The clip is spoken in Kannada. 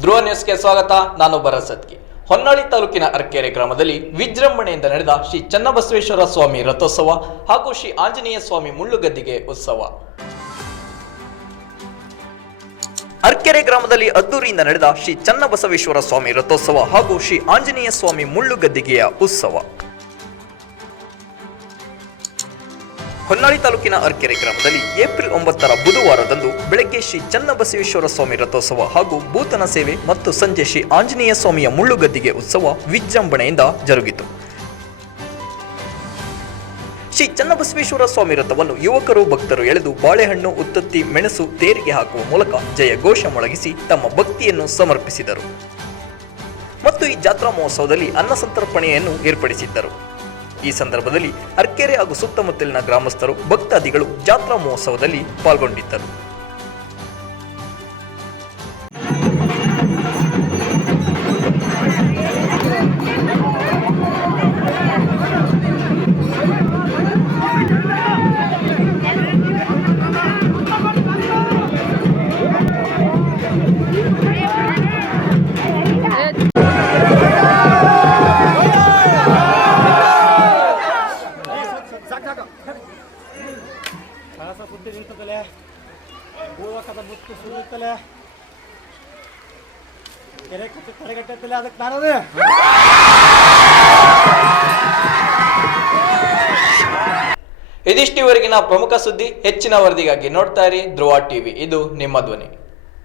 ಧ್ರುವ ನ್ಯೂಸ್ಗೆ ಸ್ವಾಗತ. ನಾನು ಭರತ್ ಸತ್ಗಿ ಹೊನ್ನಾಳಿ ತಾಲೂಕಿನ ಅರ್ಕೆರೆ ಗ್ರಾಮದಲ್ಲಿ ವಿಜೃಂಭಣೆಯಿಂದ ನಡೆದ ಶ್ರೀ ಚನ್ನಬಸವೇಶ್ವರ ಸ್ವಾಮಿ ರಥೋತ್ಸವ ಹಾಗೂ ಶ್ರೀ ಆಂಜನೇಯ ಸ್ವಾಮಿ ಮುಳ್ಳುಗದ್ದಿಗೆ ಉತ್ಸವ. ಅರ್ಕೆರೆ ಗ್ರಾಮದಲ್ಲಿ ಅದ್ದೂರಿಯಿಂದ ನಡೆದ ಶ್ರೀ ಚನ್ನಬಸವೇಶ್ವರ ಸ್ವಾಮಿ ರಥೋತ್ಸವ ಹಾಗೂ ಶ್ರೀ ಆಂಜನೇಯ ಸ್ವಾಮಿ ಮುಳ್ಳುಗದ್ದಿಗೆಯ ಉತ್ಸವ. ಹೊನ್ನಾಳಿ ತಾಲೂಕಿನ ಅರ್ಕೆರೆ ಗ್ರಾಮದಲ್ಲಿ ಏಪ್ರಿಲ್ ಒಂಬತ್ತರ ಬುಧವಾರದಂದು ಬೆಳಗ್ಗೆ ಶ್ರೀ ಚನ್ನಬಸವೇಶ್ವರ ಸ್ವಾಮಿ ರಥೋತ್ಸವ ಹಾಗೂ ಭೂತನ ಸೇವೆ ಮತ್ತು ಸಂಜೆ ಶ್ರೀ ಆಂಜನೇಯ ಸ್ವಾಮಿಯ ಮುಳ್ಳುಗದ್ದಿಗೆ ಉತ್ಸವ ವಿಜೃಂಭಣೆಯಿಂದ ಜರುಗಿತು. ಶ್ರೀ ಚನ್ನಬಸವೇಶ್ವರ ಸ್ವಾಮಿ ರಥವನ್ನು ಯುವಕರು, ಭಕ್ತರು ಎಳೆದು ಬಾಳೆಹಣ್ಣು, ಉತ್ತತ್ತಿ, ಮೆಣಸು, ತೇರಿಗೆ ಹಾಕುವ ಮೂಲಕ ಜಯ ಘೋಷ ಮೊಳಗಿಸಿ ತಮ್ಮ ಭಕ್ತಿಯನ್ನು ಸಮರ್ಪಿಸಿದರು. ಮತ್ತು ಈ ಜಾತ್ರಾ ಮಹೋತ್ಸವದಲ್ಲಿ ಅನ್ನ ಸಂತರ್ಪಣೆಯನ್ನು ಏರ್ಪಡಿಸಿದ್ದರು. ಈ ಸಂದರ್ಭದಲ್ಲಿ ಅರ್ಕೆರೆ ಹಾಗೂ ಸುತ್ತಮುತ್ತಲಿನ ಗ್ರಾಮಸ್ಥರು ಭಕ್ತಾದಿಗಳು ಜಾತ್ರಾ ಮಹೋತ್ಸವದಲ್ಲಿ ಪಾಲ್ಗೊಂಡಿದ್ದರು. ಕಳಸ ಪುಟ್ಟಿ ನಿಂತದಲೆ? ಹೂವಕ್ಕದ ಮುತ್ತು ಸುರಿಯುತ್ತಲೆ? ಕೆರೆ ಕಟ್ಟಿ ತಡೆಗಟ್ಟತ್ತಲೆ ಅದಕ್ಕೆ ನಾನದು ಇದಿಷ್ಟಿವರೆಗಿನ ಪ್ರಮುಖ ಸುದ್ದಿ ಹೆಚ್ಚಿನ ವರದಿಗಾಗಿ ನೋಡ್ತಾ ಇರಿ ಧ್ರುವ ಟಿವಿ. ಇದು ನಿಮ್ಮ ಧ್ವನಿ.